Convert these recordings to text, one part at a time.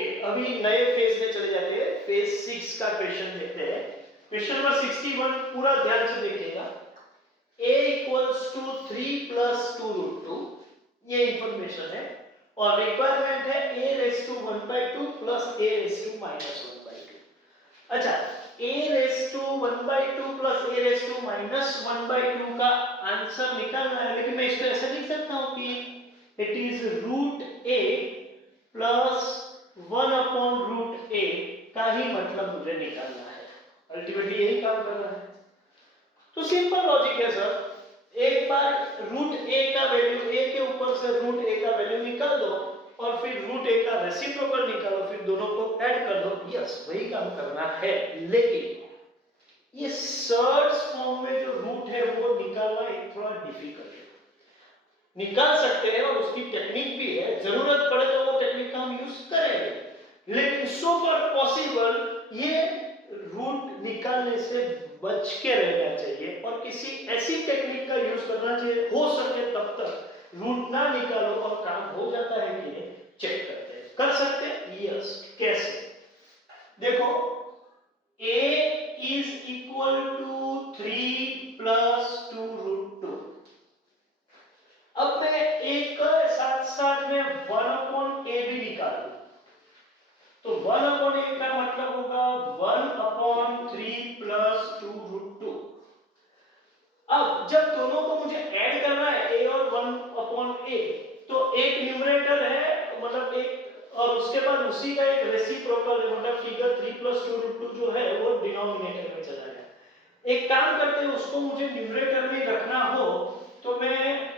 Okay, अभी नए phase में चले जाते हैं। फेज 6 का क्वेश्चन देखते हैं। क्वेश्चन नंबर 61 पूरा ध्यान से देखिएगा। a equals to 3 plus 2 root 2, ये इंफॉर्मेशन है, और रिक्वायरमेंट है a raise to 1/2 plus a raise to minus 1/2। अच्छा, a raise to 1/2 plus a raise to minus 1/2 का आंसर निकालना है, लेकिन मैं इसको ऐसे लिख सकता हूं कि it is root a plus 1 upon root a का ही मतलब मुझे निकालना है। अल्टीमेटली यही काम करना है। तो सिंपल लॉजिक है सर, एक बार रूट a का वैल्यू, a के ऊपर से रूट a का वैल्यू निकाल दो और फिर रूट a का रेसिप्रोकल निकालो, फिर दोनों को ऐड कर दो। यस, वही काम करना है, लेकिन ये सर्ड्स फॉर्म में जो रूट है वो निकालना एक थोड़ा डिफिकल्ट है। निकाल सकते हैं और उसकी टेक्निक भी है, जरूरत पड़े तो वो टेक्निक का हम यूज करेंगे, लेकिन सो फार पॉसिबल ये रूट निकालने से बच के रहना चाहिए और किसी ऐसी टेक्निक का यूज करना चाहिए, हो सके तब तक रूट ना निकालो और काम हो जाता है कि नहीं चेक करते हैं। कर सकते हैं? यस। कैसे? देखो, a is equal to 3 plus 2 root 2। अब मैं एक साथ साथ में 1 अपॉन a भी निकालूं, तो 1 अपॉन a का मतलब होगा 1 अपॉन 3 प्लस 2 रूट 2। अब जब दोनों को मुझे ऐड करना है a और 1 अपॉन a, तो एक न्यूमरेटर है, मतलब एक, और उसके बाद उसी का एक रेसिप्रोकल है, मतलब फिगर 3 प्लस 2 रूट 2 जो है वो डिनोमिनेटर में चला गया। एक काम करते हैं, उसको मुझे न्यूमरेटर में रखना हो तो मैं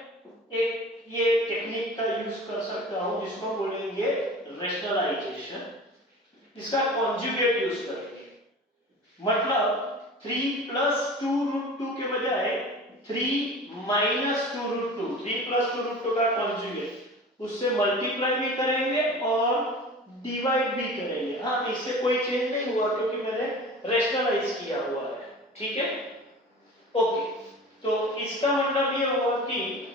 एक ये टेक्निक का यूज कर सकता हूं, जिसको बोलेंगे रेशनलाइजेशन। इसका कॉन्जुगेट यूज करके, मतलब 3 प्लस 2 रूट 2 के बजाय 3 माइनस 2 रूट 2, 3 प्लस 2 रूट 2 का कॉन्जुगेट, उससे मल्टीप्लाई भी करेंगे और डिवाइड भी करेंगे। हाँ, इससे कोई चेंज नहीं हुआ क्योंकि मैंने रेशनलाइज किया हुआ है। ठीक है, ओके। तो इसका मतलब ये हुआ कि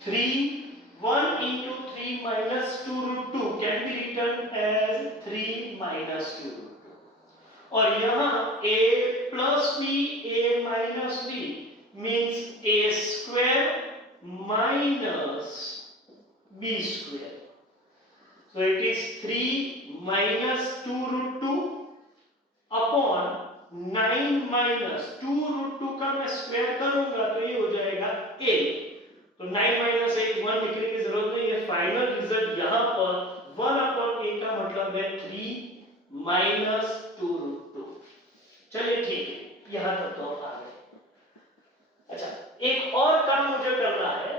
1 into 3 minus 2 root 2 can be written as 3 minus 2 root 2, और यहाँ a plus b, a minus b means a square minus b square. So it is 3 minus 2 root 2 upon 9 minus 2 root 2 का मैं स्क्वायर करूंगा तो ये हो जाएगा a। तो 9 माइनस 1 1 लिखने की जरूरत नहीं है। फाइनल रिजल्ट यहाँ पर 1 अपॉन a का मतलब है 3 माइनस 2 रूट 2। चलिए ठीक है, यहाँ तक तो आ गए। अच्छा, एक और काम मुझे करना है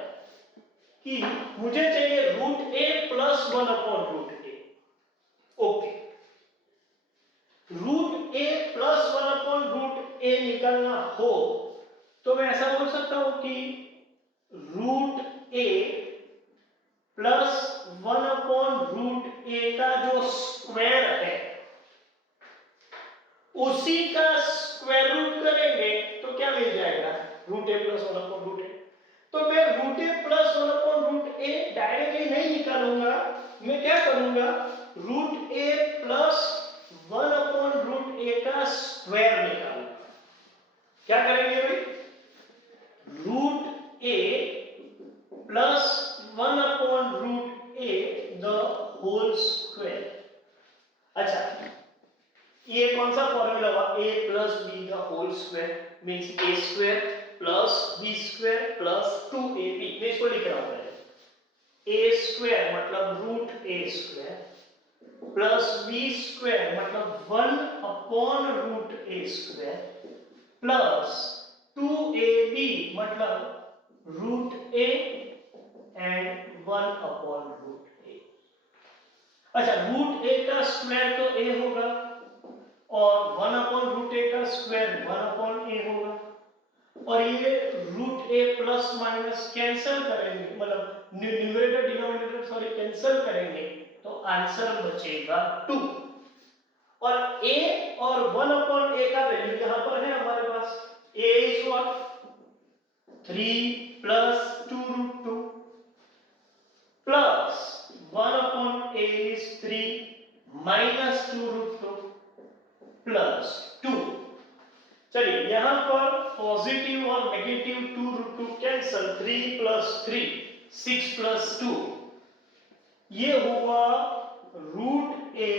कि मुझे चाहिए root a plus 1 upon root a। Okay, root a plus 1 upon root a निकालना हो तो मैं ऐसा बोल सकता हूं कि root a plus 1 upon root a का जो स्क्वायर है उसी का स्क्वायर रूट करेंगे तो क्या मिल जाएगा? Root a plus 1 upon root a। तो मैं root a plus 1 upon root a directly नहीं निकालूंगा, मैं क्या करूंगा, root a plus 1 upon root a का स्क्वायर निकालूंगा। क्या करेंगे भाई? Root a plus 1 upon root a the whole square. अच्छा, ये कौन सा फॉर्मूला हुआ? a plus b the whole square means a square plus b square plus 2ab। मैं इसको लिख रहा हूं पहले। a स्क्वायर मतलब root a square plus b square मतलब 1 upon root a square plus 2ab मतलब root a and 1 upon root a। अच्छा, रूट a का स्क्वायर तो a होगा और 1 अपॉन रूट a का स्क्वायर 1 अपॉन a होगा, और ये root a plus minus cancel करेंगे, मतलब न्यूमरेटर डिनोमिनेटर सॉरी कैंसिल करेंगे तो आंसर बचेगा 2। और a और 1 अपॉन a का वैल्यू यहां पर है हमारे पास। a is what? 3 plus 2 root 2 plus 1 upon a is 3 -2√2 plus 2। चलिए यहां पर पॉजिटिव और नेगेटिव 2√2 कैंसल, 3 प्लस 3 6 प्लस 2, ये हुआ √a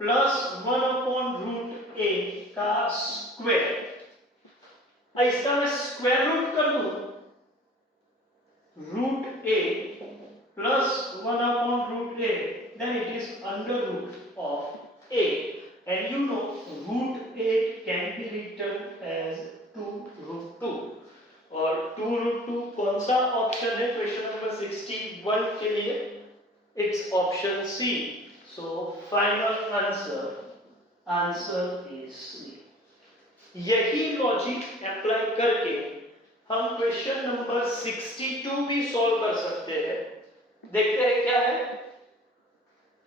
प्लस 1/√a का स्क्वायर। इसका मैं स्क्वायर रूट कर दूं, √a plus 1/√a, then it is under root of a, and you know √a can be written as 2√2, और 2√2 कौन सा ऑप्शन है क्वेश्चन नंबर 61 के लिए? It's option C. So final answer is C. यही logic apply करके हम question number 62 भी सॉल्व कर सकते हैं। देखते हैं क्या है,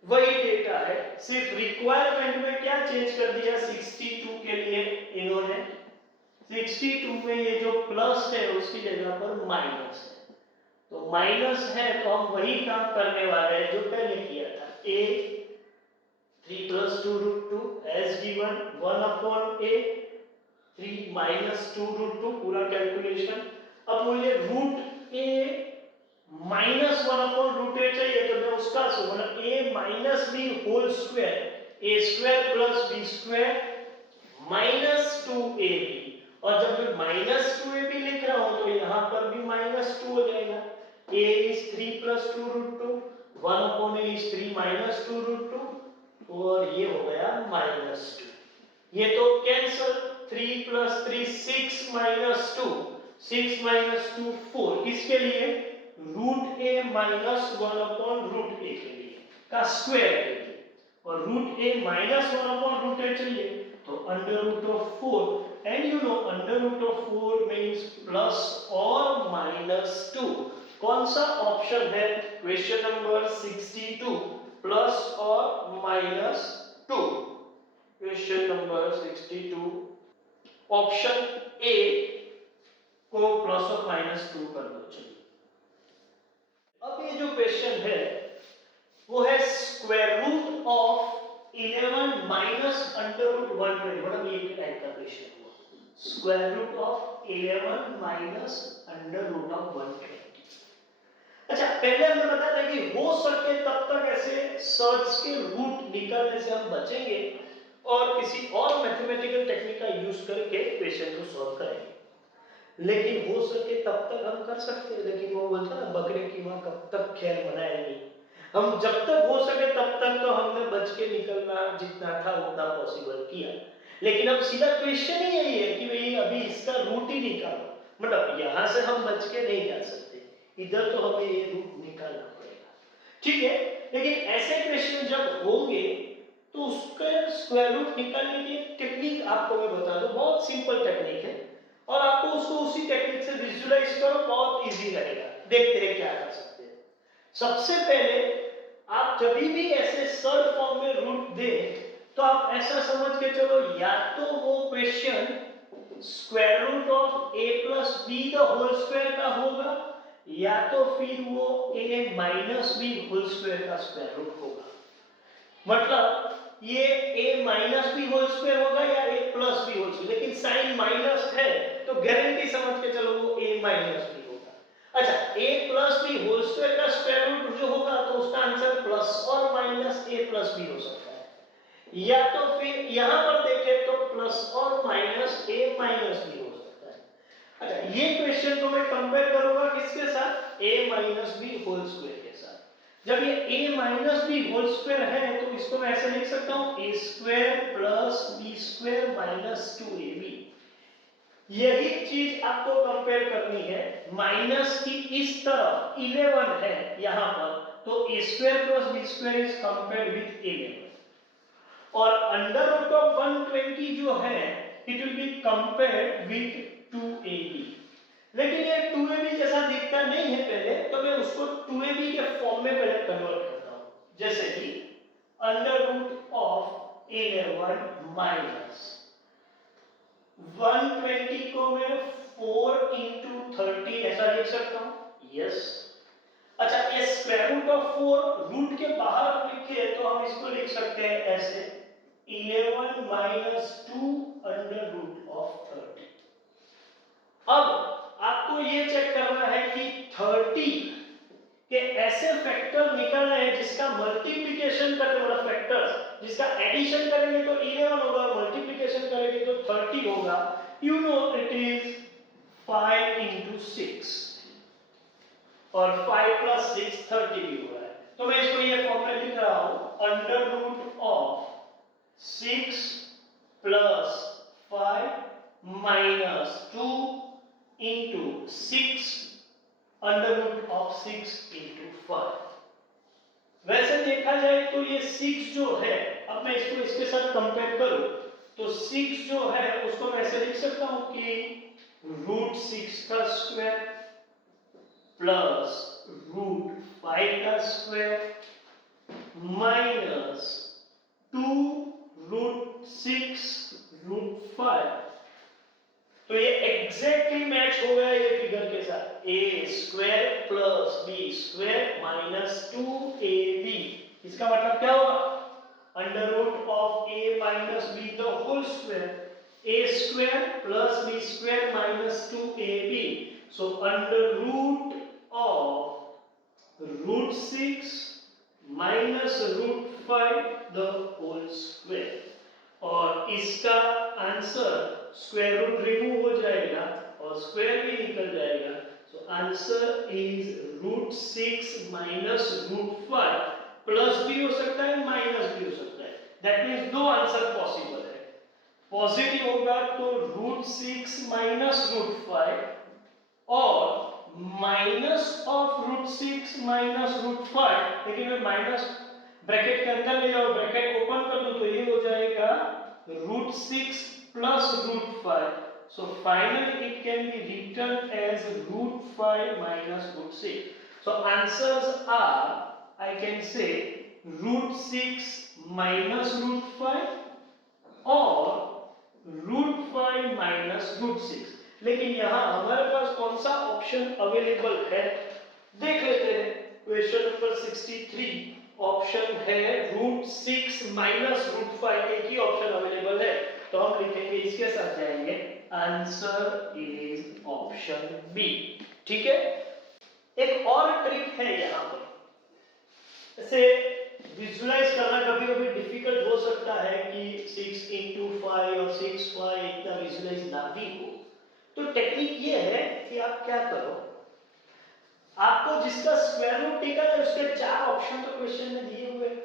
वही डेटा है, सिर्फ रिक्वायरमेंट में क्या चेंज कर दिया 62 के लिए इन्होंने। 62 में ये जो प्लस है उसकी जगह पर माइनस है, तो माइनस है तो हम वही काम करने वाले हैं जो पहले किया था। a 3 plus 2√2 as given, 1/a 3 minus 2√2 पूरा कैलकुलेशन। अब मुझे √a माइनस 1/√a चाहिए, तो मैं उसका मतलब a minus b whole square, a square plus b square minus 2ab, और जब मैं माइनस 2ab लिख रहा हूं तो यहां पर भी माइनस 2 हो जाएगा। a is 3 plus 2√2, 1/a is 3 minus 2√2, और ये हो गया -2। ये तो कैंसल, 3 plus 3 6 minus 2, 6 minus 2 4, किसके लिए? √a minus 1/√a के लिए का स्क्वायर के लिए, और √a minus 1/√a चाहिए तो √4, and you know √4 means plus और -2। कौन सा ऑप्शन है क्वेश्चन नंबर 62, प्लस और -2? क्वेश्चन नंबर 62 ऑप्शन ए को प्लस और -2 कर दो। चलिए अब ये जो क्वेश्चन है वो है स्क्वायर रूट ऑफ 11 माइनस √120, मतलब ये टाइप का क्वेश्चन हुआ, स्क्वायर रूट ऑफ 11 माइनस √120। अच्छा, पहले हमने बताया था कि हो सके तब तक ऐसे सर्च के रूट निकालने से हम बचेंगे और किसी और मैथमेटिकल टेक्निक का यूज करके क्वेश्चन को सॉल्व करेंगे। लेकिन हो सके तब तक हम कर सकते हैं, लेकिन वो बोलता ना बकरे की मां कब तक खैर मनाएगी। हम जब तक हो सके तब तक तो हमने बच के निकलना जितना था उतना पॉसिबल किया, लेकिन अब सीधा क्वेश्चन ही यही है कि भाई अभी इसका रूट ही निकालो, मतलब यहां से हम बच के नहीं जा सकते, इधर तो हमें ये रूट निकालना पड़ेगा, ठीक है। लेकिन ऐसे क्वेश्चन जब होंगे तो उसका स्क्वायर रूट निकालने की टेक्निक आपको मैं बता दूं, बहुत सिंपल टेक्निक है, और आपको उसको उसी टेक्निक से विजुअलाइज करो, बहुत इजी रहेगा। देखते हैं क्या कर सकते हैं। सबसे पहले आप जब भी ऐसे सर्ड फॉर्म में रूट दे तो आप ऐसा समझ के चलो, या तो वो question square root of a plus b the whole square का होगा, या तो फिर वो a minus b whole square का स्क्वायर रूट होगा। मतलब ये a minus b whole square होगा या a plus b whole square, लेकिन साइन माइनस है तो गारंटी समझ के चलो वो a माइनस बी होगा। अच्छा, a plus b whole square का स्क्वायर रूट जो होगा तो उसका आंसर प्लस और माइनस a प्लस बी हो सकता है, या तो फिर यहां पर देखें तो प्लस और माइनस a माइनस बी हो सकता है। अच्छा, ये क्वेश्चन को मैं कंपेयर करूंगा किसके साथ? a minus b whole square के साथ। जब ये a minus b whole square है तो इसको मैं ऐसे लिख सकता हूं a square plus b square minus 2ab। यही चीज आपको कंपेयर करनी है, माइनस की इस तरफ 11 है यहां पर, तो a square plus b square is compared with 11, और अंडर रूट ऑफ 120 जो है it will be compared with 2ab। लेकिन ये 2ab जैसा दिखता नहीं है पहले, तो मैं उसको 2ab के फॉर्म में पहले कन्वर्ट करता हूं, जैसे कि अंडर रूट ऑफ 11 माइनस 120 को मैं 4 into 30 ऐसा लिख सकता हूं, यस। अच्छा, स्क्वायर रूट ऑफ 4 रूट के बाहर लिखे तो हम इसको लिख सकते हैं ऐसे 11 माइनस 2 अंडर रूट ऑफ 30। अब आपको ये चेक करना है कि 30 के ऐसे फैक्टर निकल रहे हैं जिसका मल्टीप्लिकेशन करते मतलब फैक्टर्स जिसका एडिशन करेंगे तो 11 होगा, मल्टीप्लिकेशन करेंगे तो 30 होगा। You know it is 5 into 6 और 5 plus 6 30 भी हो रहा है। तो मैं इसको ये फॉर्म में लिख रहा हूं under root of 6 plus 5 minus 2 into 6 under root of 6 into 5। वैसे देखा जाए तो ये 6 जो है, अब मैं इसको इसके साथ कंपेयर करूं तो 6 जो है उसको मैं ऐसे लिख सकता हूं कि रूट 6 का स्क्वायर प्लस रूट 5 का स्क्वायर माइनस 2 रूट 6 रूट 5। तो ये एग्जैक्टली मैच हो गया ये फिगर के साथ, a square plus b square minus 2ab। इसका मतलब क्या होगा under root of a minus b the whole square, a square plus b square minus 2ab। So under root of root 6 minus root 5 the whole square. और इसका answer square root remove हो जाएगा और square भी निकल जाएगा। So answer is root 6 minus root 5 plus भी हो सकता है माइनस भी हो सकता है। दैट मीन्स दो आंसर पॉसिबल है। पॉजिटिव होगा तो रूट 6 माइनस रूट 5 और minus of root 6 minus root 5। लेकिन मैं माइनस ब्रैकेट के अंदर ले जाओ, ब्रैकेट ओपन कर दो तो ये हो जाएगा root 6 plus root 5. So finally it can be written as root 5 minus root 6. So answers are, I can say root 6 minus root 5 or root 5 minus root 6। लेकिन यहाँ हमारे पास कौन सा ऑप्शन अवेलेबल है देख लेते हैं। क्वेश्चन नंबर 63 ऑप्शन है रूट 6 माइनस रूट 5, एक ही ऑप्शन अवेलेबल है तो हम लिखेंगे इसके साथ जाएंगे आंसर इज ऑप्शन बी। ठीक है, एक और ट्रिक है यहाँ पर, इसे विजुलाइज करना कभी कभी डिफिकल्ट हो सकता है कि 6 into 5 और 6 5 इतना विजुलाइज ना भी हो। तो टेक्निक ये है कि आप क्या करो, आपको जिसका स्क्वायर रूट निकालना है उसके 4 ऑप्शन तो क्वेश्चन में दिए हुए हैं।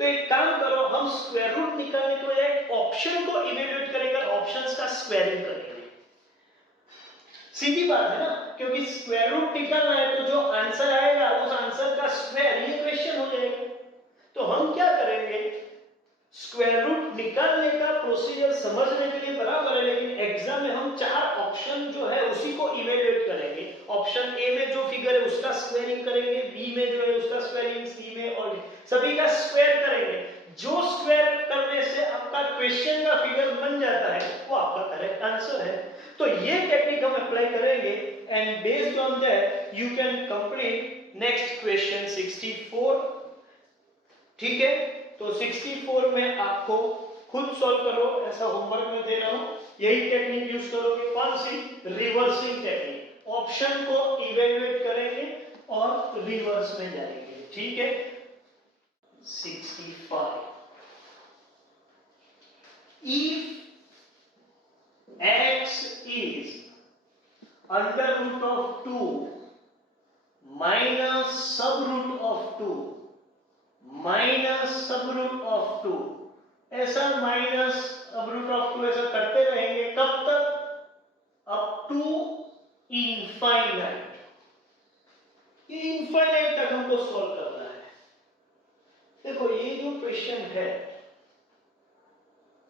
तो एक काम करो, हम स्क्वायर रूट निकालने के बजाय ऑप्शन को इवेल्युएट करेंगे, ऑप्शंस का स्क्वायरिंग करेंगे। सीधी बात है ना, क्योंकि स्क्वायर रूट निकालना है तो जो आंसर आएगा उस आंसर का स्क्वायर, ये क्वेश्चन हो जाएगा। तो हम क्या करेंगे, स्क्वायर रूट निकालने का प्रोसीजर समझने के लिए बराबर है, लेकिन एग्जाम में हम 4 ऑप्शन जो है उसी को इवेल्युएट करेंगे। ऑप्शन ए में जो फिगर है उसका स्क्वायरिंग करेंगे, बी में जो है उसका स्क्वायरिंग, सी में, और सभी का स्क्वायर करेंगे। जो स्क्वायर करने से आपका क्वेश्चन का फिगर बन जाता है वो आपका करेक्ट आंसर है। तो ये टेक्निक हम अप्लाई करेंगे and based on that you can complete next question 64। ठीक है, तो 64 में आपको खुद सॉल्व करो, ऐसा होमवर्क में दे रहा हूं। यही टेक्निक यूज करोगे, कौन सी, रिवर्सिंग टेक्निक। ऑप्शन को इवेल्युएट करेंगे और रिवर्स में जाएंगे। ठीक है, 65 if x is under root of 2 minus sub root of 2 minus सब रूट ऑफ 2, ऐसा माइनस सब रूट ऑफ 2 ऐसा करते रहेंगे कब तक, अप टू इनफाइनाइट। ये इनफाइनाइट तक हमको सॉल्व करना है। देखो ये जो क्वेश्चन है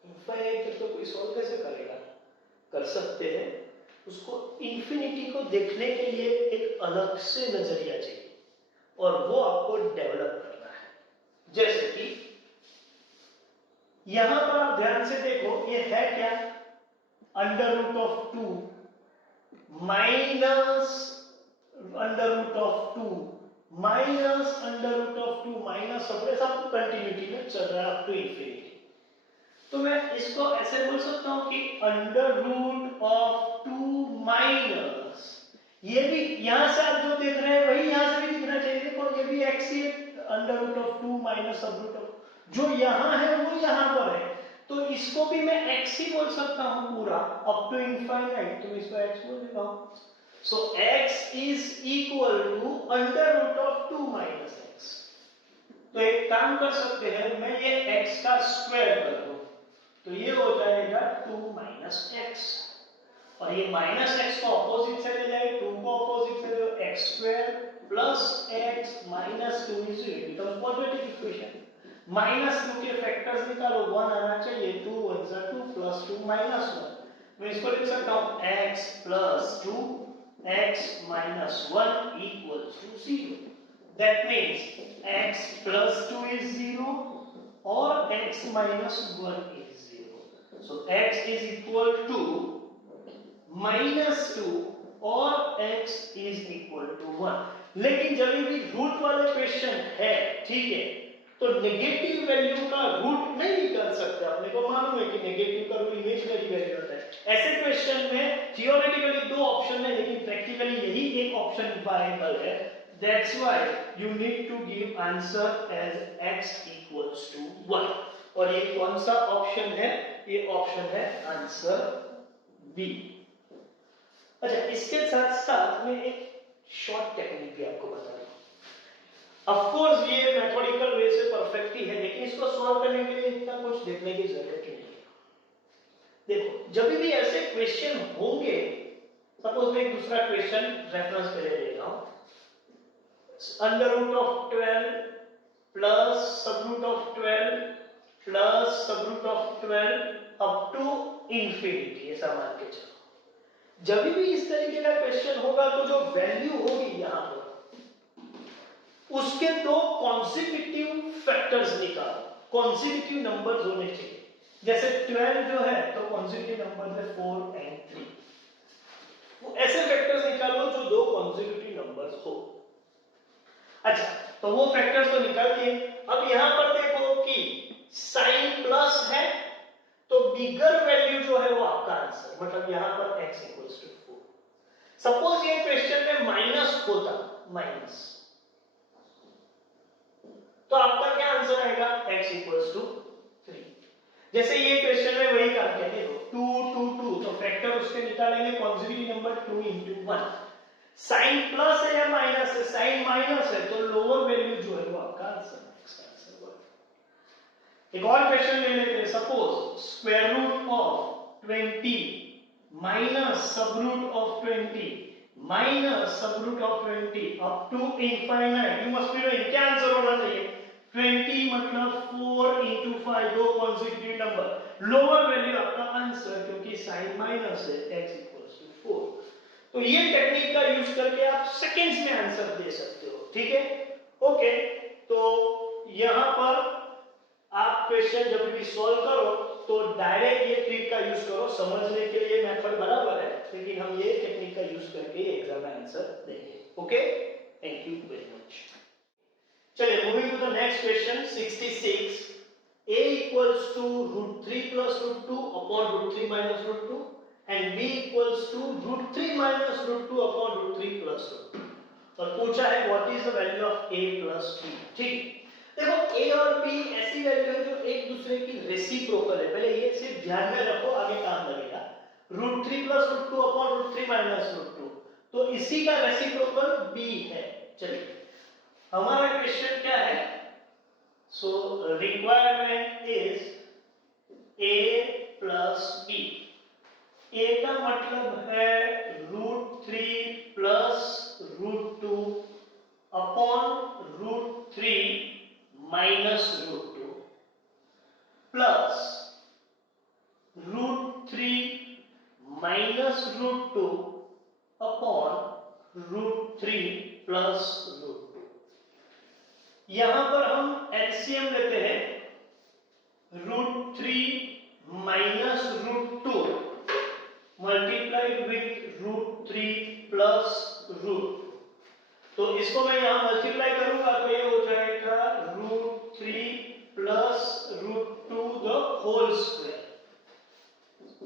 इनफाइनाइट तक तो कोई सॉल्व कैसे करेगा, कर सकते हैं, उसको इंफिनिटी को देखने के लिए एक अलग से नजरिया चाहिए और वो आपको डेवलप करना है। जैसे कि यहां पर आप ध्यान से देखो, ये है क्या, under root of 2 minus under root of 2 minus under root of 2 minus सब कंटिन्यूटी में चल रहा है अप टू इंफिनिटी। तो मैं इसको ऐसे बोल सकता हूं कि अंडर रूट ऑफ 2 माइनस, ये भी यहां से आप जो देख रहे हैं वही यहां से भी दिखना चाहिए। देखो ये भी x ही अंडर रूट ऑफ 2 माइनस सब रूट ऑफ जो यहां है वो यहां पर है, तो इसको भी मैं x ही बोल सकता हूं पूरा अप टू इनफाइनाइट, तो मैं इसको x बोल देता हूं। So x is equal to under root of 2 minus x। तो एक काम कर सकते हैं, मैं ये x का स्क्वायर कर दूं तो ये हो जाएगा 2 माइनस एक्स, और ये माइनस एक्स को ऑपोजिट से ले जाए, 2 को ऑपोजिट से ले x square plus x minus 2 is it becomes quadratic equation. Minus 2 के फैक्टर्स निकालो, 1 आना चाहिए, 2 1 जा 2 प्लस 2 माइनस 1। मैं इसको लिख सकता हूं x plus 2 x minus 1 equals to 0। That means x plus 2 is 0 और x minus 1 is 0. So x is equal to minus 2 और x is equal to 1। लेकिन जब भी रूट वाले क्वेश्चन है, ठीक है, तो नेगेटिव वैल्यू का रूट नहीं निकाल सकते। अपने को मालूम है कि नेगेटिव का रूट इमेजिनरी वैल्यू होता है। ऐसे क्वेश्चन में थियोरेटिकली दो ऑप्शन है, लेकिन प्रैक्टिकली यही एक ऑप्शन वायबल है। That's why you need to give answer as x equals to 1। और ये कौन सा ऑप्शन है? ये ऑप्शन है आंसर बी। अच्छा, इसके साथ साथ मैं एक शॉर्ट टेक्निक भी आपको बता रहा हूं। ऑफ कोर्स ये मैथमेटिकल वे से परफेक्ट ही है, लेकिन इसको सॉल्व करने के लिए इतना कुछ देखने की जरूरत नहीं है। देखो, जब भी ऐसे क्वेश्चन होंगे, सपोज मैं एक दूसरा क्वेश्चन रेफरेंस पे ले रहा हूं, अंडर रूट ऑफ 12 प्लस सब रूट ऑफ 12 प्लस सब root of 12 up to infinity, ऐसा मान के चलो। जब भी इस तरीके का क्वेश्चन होगा तो जो वैल्यू होगी यहां पर, उसके दो कॉन्सिक्यूटिव फैक्टर्स निकालो, कॉन्सिक्यूटिव नंबर्स होने चाहिए। जैसे 12 जो है तो कॉन्सिक्यूटिव नंबर है 4 एंड 3। वो ऐसे फैक्टर्स निकालो जो दो कॉन्सिक्यूटिव नंबर्स हो। अच्छा, तो वो फैक्टर्स तो निकाल दिए। अब यहां पर देखो कि साइन प्लस है, तो बिगर वैल्यू जो है वो आपका आंसर, मतलब यहां पर x इक्वल्स टू 4। सपोज ये क्वेश्चन में माइनस होता, माइनस, तो आपका क्या आंसर आएगा? x equals to 3। जैसे ये क्वेश्चन में वही काम किया, देखो 2 2 2, तो फैक्टर उसके निकालेंगे consecutive number 2 into 1। Sign plus है या माइनस है? साइन माइनस है, तो लोअर वैल्यू जो है वो आपका आंसर है, इसका आंसर है। एक और क्वेश्चन ले लेते हैं। Suppose square root of 20 minus सब रूट ऑफ 20 माइनस सब root of 20 up to infinite. You must be knowing क्या आंसर होना चाहिए? 20 मतलब 4 into 5, दो कॉन्जिक्यूटिव नंबर, लोअर वैल्यू आपका आंसर, क्योंकि साइन माइनस है, x इक्वल्स टू 4। तो ये टेक्निक का यूज करके आप सेकंड्स में आंसर दे सकते हो, ठीक है? ओके, तो यहां पर आप क्वेश्चन जब भी सॉल्व करो तो डायरेक्ट ये ट्रिक का यूज करो। समझने के लिए मेथड बराबर है, लेकिन हम ये टेक्निक का यूज करके एग्जाम में आंसर देंगे। Okay, thank you very much. चलिए, moving to the next question 66। a equals to √3 plus √2 upon √3 minus √2 and b equals to √3 minus √2 upon √3 plus √2। और पूछा है what is the value of a plus b। ठीक, देखो a और b ऐसी value है जो एक दूसरे की रेसिप्रोकल है। पहले ये सिर्फ ध्यान में रखो, आगे काम लगेगा। √3 plus √2 upon √3 minus √2, तो इसी का रेसिप्रोकल b है। चलिए, हमारा क्वेश्चन क्या है? So requirement is a plus b। a का मतलब है √3 plus √2 upon √3 minus √2 plus √3 minus √2 upon √3 plus √2। यहां पर हम एलसीएम लेते हैं, √3 minus √2 multiplied with √3 plus √2, तो इसको मैं यहाँ मल्टीप्लाई करूंगा तो ये हो जाएगा √3 plus √2 the whole square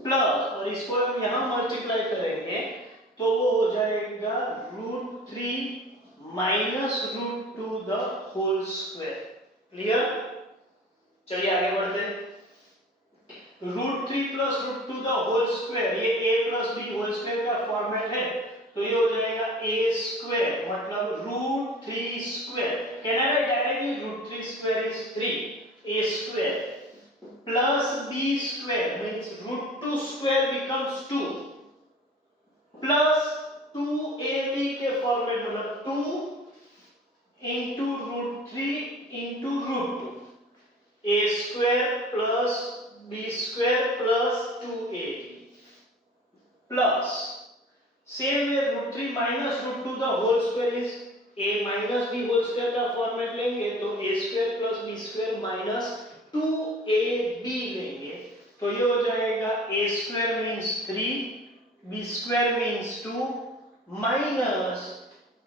plus, और इसको हम यहाँ मल्टीप्लाई करेंगे तो वो हो जाएगा √3 minus √2 the whole square. Clear? चलिए आगे बढ़ते हैं। √3 प्लस √2 द होल स्क्वायर, ये a plus b whole square का फॉर्मेट है, तो ये हो जाएगा a स्क्वायर मतलब √3 square. Can I write directly √3 square is 3 a square plus b square means √2 square becomes 2 plus 2ab के फॉर्मेट मतलब 2 into √3 into √2 a square plus b square plus 2ab plus same way √3 minus √2 the whole square is a minus b whole square का format लेंगे तो a square plus b square minus 2ab लेंगे तो ये हो जाएगा a square means 3 b square means 2 minus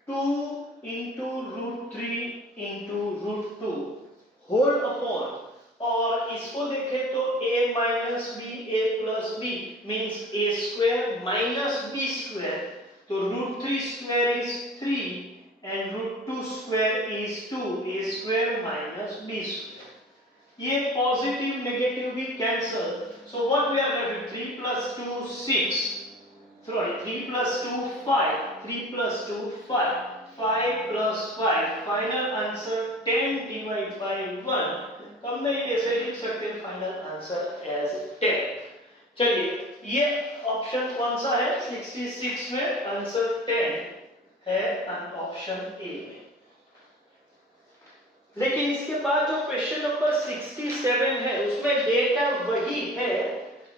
2 into √3 into √2 whole upon, और इसको देखें तो a minus b a plus b means a square minus b square, तो √3 square is 3 and √2 square is 2 a square minus b square। ये positive negative भी cancel, so what we are having 3 plus 2 6, sorry 3 plus 2 5, 3 plus 2 5, 5 plus 5, final answer 10 divide by 1। तो हम नहीं कैसे लिख सकते हैं फाइनल आंसर एज 10। चलिए ये ऑप्शन कौन सा है 66 में, आंसर 10 है ऑप्शन ए में। लेकिन इसके बाद जो क्वेश्चन नंबर 67 है उसमें डेटा वही है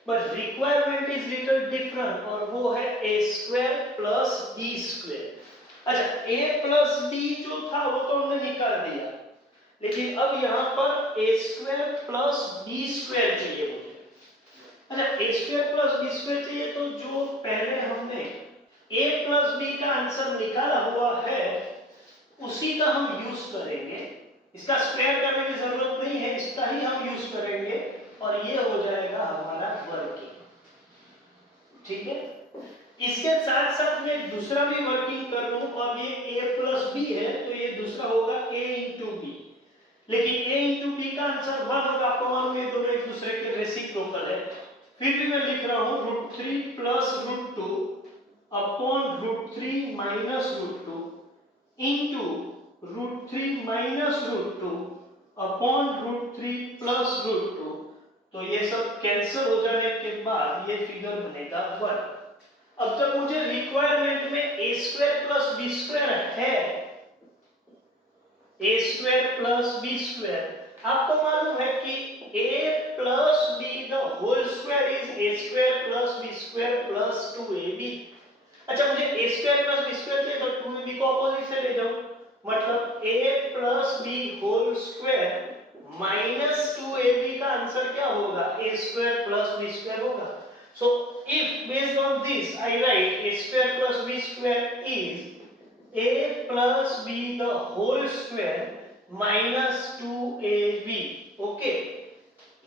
but requirement is little different, और वो है a square plus b square. अच्छा a प्लस b जो था वो तो हमने निकाल दिया, लेकिन अब यहाँ पर a square plus b square चाहिए मुझे। अच्छा a square plus b square चाहिए तो जो पहले हमने a प्लस b का आंसर निकाला हुआ है उसी का हम यूज करेंगे, इसका स्क्वायर करने की जरूरत नहीं है, इसका ही हम यूज करेंगे और ये हो जाएगा हमारा वर्किंग। ठीक है, इसके साथ साथ मैं दूसरा भी वर्किंग कर लूं और ये a प्लस b है तो ये दूसरा होगा a इंटू बी, लेकिन a इंटू बी का आंसर 1 होगा। आपको मालूम है दोनों एक दूसरे के रेसिप्रोकल है, फिर भी मैं लिख रहा हूं √3 plus √2 upon √3 minus √2 into √3 minus √2 upon √3 plus √2, तो ये सब कैंसिल हो जाने के बाद ये फिगर बनेगा 1। अब जब मुझे रिक्वायरमेंट में a square plus b square है, a square plus b square, आपको मालूम है कि a plus b the whole square is a square plus b square plus 2ab। अच्छा मुझे a square plus b square चाहिए तो 2ab को अपोजिट से ले जाओ, मतलब a plus b whole square minus 2ab का आंसर क्या होगा a square plus b square होगा। So if based on this I write a square plus b square is a plus b the whole square minus 2ab। Okay,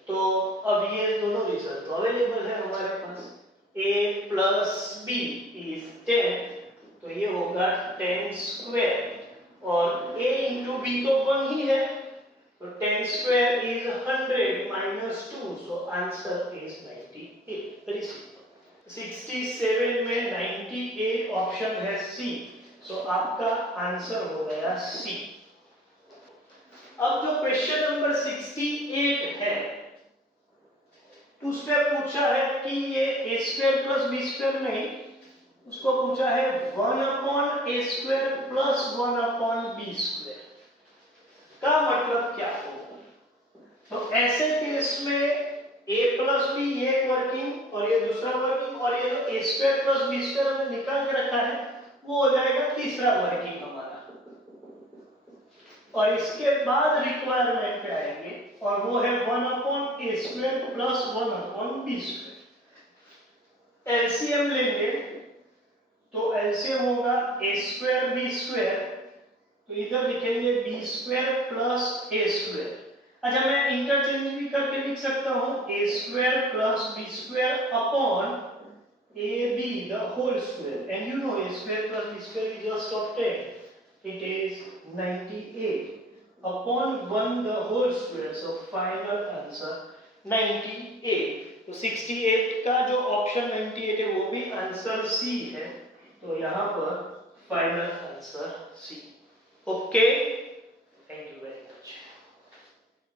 तो अब ये दोनों result तो available है हमारे पास, a प्लस b इज 10 तो ये होगा 10 स्क्वायर और a इंटू बी तो 1 ही है तो 10 square is 100 minus 2, so answer is 98। Very simple. 67 में 98 ऑप्शन है सी, सो आपका आंसर हो गया सी। अब जो क्वेश्चन नंबर 68 है उसमें पूछा है कि ये a square plus b square नहीं, उसको पूछा है 1 upon a square plus 1 upon b square का मतलब क्या होगा। तो ऐसे केस में a प्लस b ये एक वर्किंग और ये दूसरा वर्किंग, और ये जो a square plus b square हमने निकाल के रखा है वो हो जाएगा तीसरा वर्किंग हमारा, और इसके बाद रिक्वायरमेंट पे आएंगे और वो है 1 upon a square plus 1 upon b square. LCM लेंगे तो एलसीएम होगा a स्क्वायर b स्क्वायर तो इधर लिखेंगे b square plus a square. अच्छा, मैं इंटरचेंज भी करके लिख सकता हूँ a square plus b square upon ab the whole square, and you know a square plus b square is just of 10. It is 98 upon 1 the whole square, so final answer 98। तो 68 का जो option 98 है वो भी answer C है, तो यहाँ पर फाइनल आंसर सी। ओके।